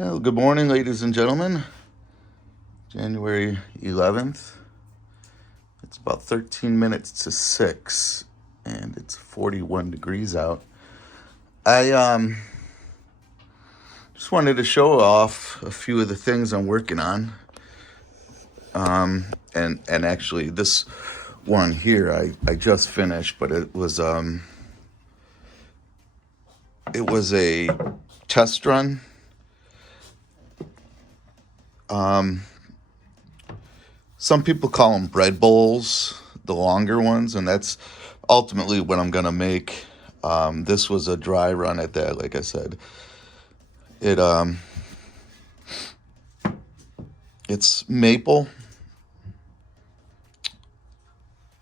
Well, good morning, ladies and gentlemen. January 11th. It's about 13 minutes to 6, and it's 41 degrees out. I just wanted to show off a few of the things I'm working on. And actually, this one here I just finished, but it was a test run. Some people call them bread bowls, the longer ones, and that's ultimately what I'm gonna make. This was a dry run at that, like I said. It's maple.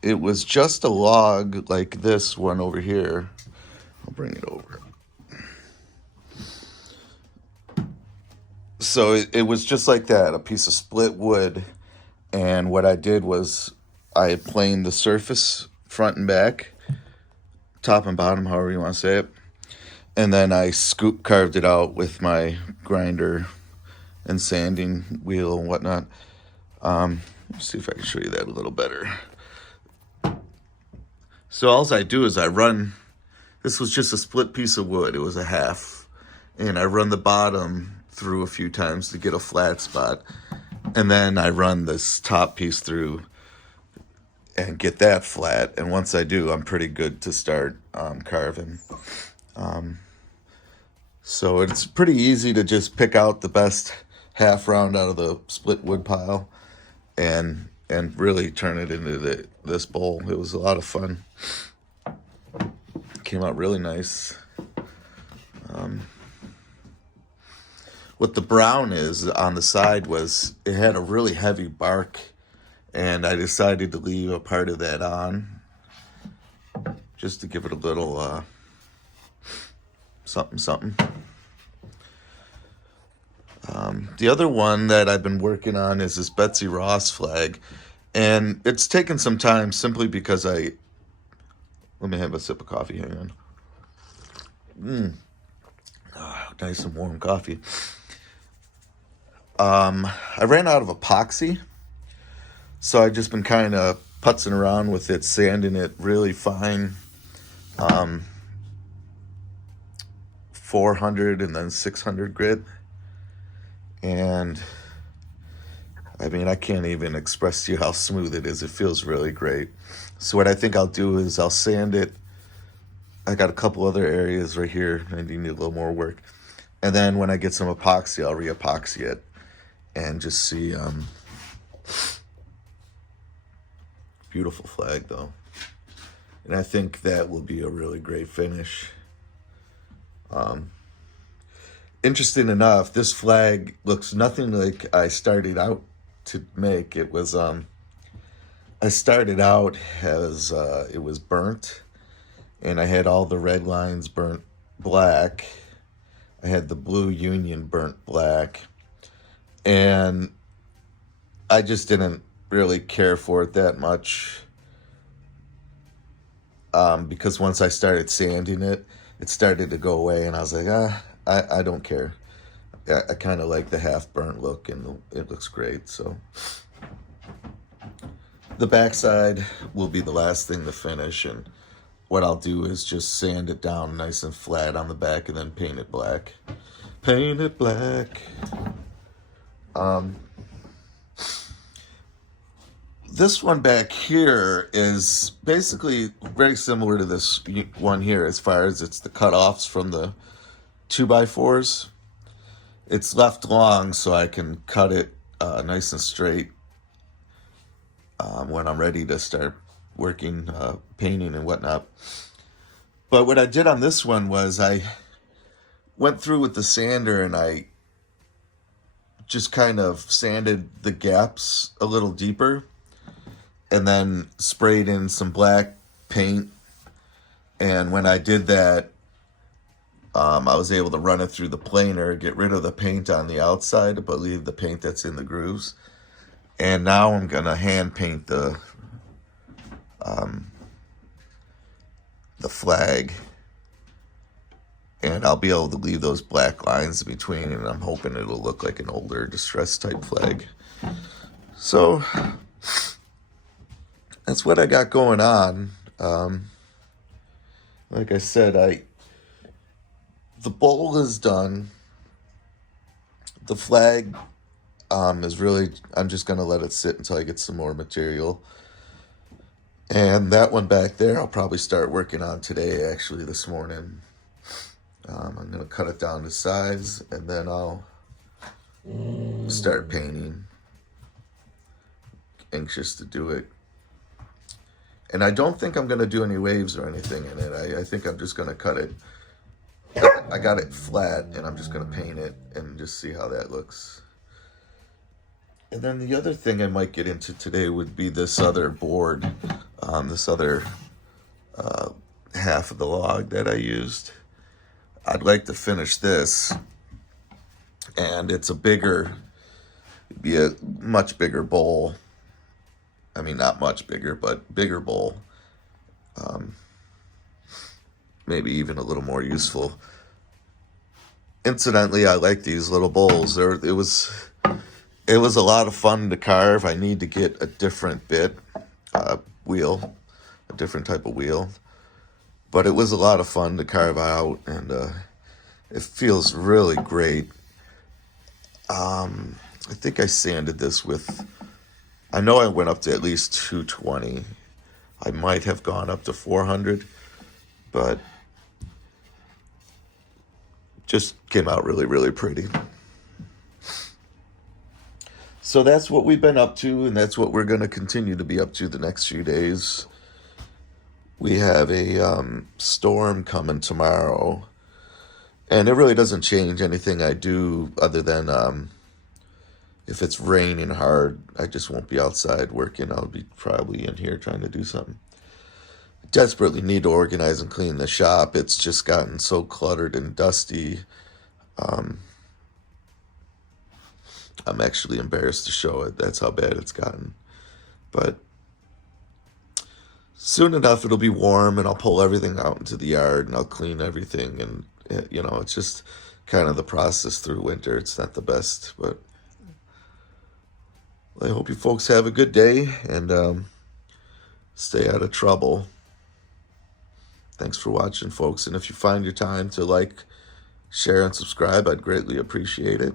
It was just a log like this one over here. I'll bring it over. So it was just like that, a piece of split wood. And what I did was I had planed the surface front and back, top and bottom, however you want to say it. And then I carved it out with my grinder and sanding wheel and whatnot. Let's see if I can show you that a little better. So all I do is I run, this was just a split piece of wood. It was a half. And I run the bottom through a few times to get a flat spot. And then I run this top piece through and get that flat. And once I do, I'm pretty good to start carving. So it's pretty easy to just pick out the best half round out of the split wood pile and really turn it into this bowl. It was a lot of fun. Came out really nice. What the brown is on the side was it had a really heavy bark, and I decided to leave a part of that on just to give it a little something. The other one that I've been working on is this Betsy Ross flag, and it's taken some time simply because let me have a sip of coffee. Hang on. Nice and warm coffee. I ran out of epoxy, so I've just been kind of putzing around with it, sanding it really fine, 400 and then 600 grit. And I mean, I can't even express to you how smooth it is. It feels really great. So what I think I'll do is I'll sand it. I got a couple other areas right here I need a little more work. And then when I get some epoxy, I'll re-epoxy it and just see. Beautiful flag though. And I think that will be a really great finish. Interesting enough, this flag looks nothing like I started out to make. It was, I started out as, it was burnt, and I had all the red lines burnt black. I had the blue Union burnt black, and I just didn't really care for it that much, because once I started sanding it, it started to go away, and I was like, I don't care. I kind of like the half burnt look, and it looks great. So the backside will be the last thing to finish, and what I'll do is just sand it down nice and flat on the back and then paint it black. Paint it black. This one back here is basically very similar to this one here as far as it's the cutoffs from the 2x4s. It's left long so I can cut it nice and straight when I'm ready to start working, painting and whatnot. But what I did on this one was I went through with the sander and I just kind of sanded the gaps a little deeper and then sprayed in some black paint. And when I did that, I was able to run it through the planer, get rid of the paint on the outside, but leave the paint that's in the grooves. And now I'm gonna hand paint the flag, and I'll be able to leave those black lines in between, and I'm hoping it'll look like an older distress type flag. So that's what I got going on. Like I said, the bowl is done. The flag is really, I'm just going to let it sit until I get some more material. And that one back there, I'll probably start working on today, actually, this morning. I'm going to cut it down to size, and then I'll start painting. Anxious to do it. And I don't think I'm going to do any waves or anything in it. I think I'm just going to cut it. I got it flat, and I'm just going to paint it and just see how that looks. And then the other thing I might get into today would be this other board, this other half of the log that I used. I'd like to finish this, and it's it'd be a much bigger bowl. I mean, not much bigger, but bigger bowl. Maybe even a little more useful. Incidentally, I like these little bowls. It was a lot of fun to carve. I need to get a different wheel, a different type of wheel. But it was a lot of fun to carve out, and it feels really great. I think I sanded this with, I know I went up to at least 220. I might have gone up to 400, but just came out really, really pretty. So that's what we've been up to, and that's what we're going to continue to be up to the next few days. We have a storm coming tomorrow, and it really doesn't change anything I do other than if it's raining hard, I just won't be outside working. I'll be probably in here trying to do something. Desperately need to organize and clean the shop. It's just gotten so cluttered and dusty. I'm actually embarrassed to show it. That's how bad it's gotten. But soon enough, it'll be warm, and I'll pull everything out into the yard, and I'll clean everything. And, it's just kind of the process through winter. It's not the best, but I hope you folks have a good day, and stay out of trouble. Thanks for watching, folks. And if you find your time to like, share, and subscribe, I'd greatly appreciate it.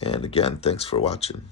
And again, thanks for watching.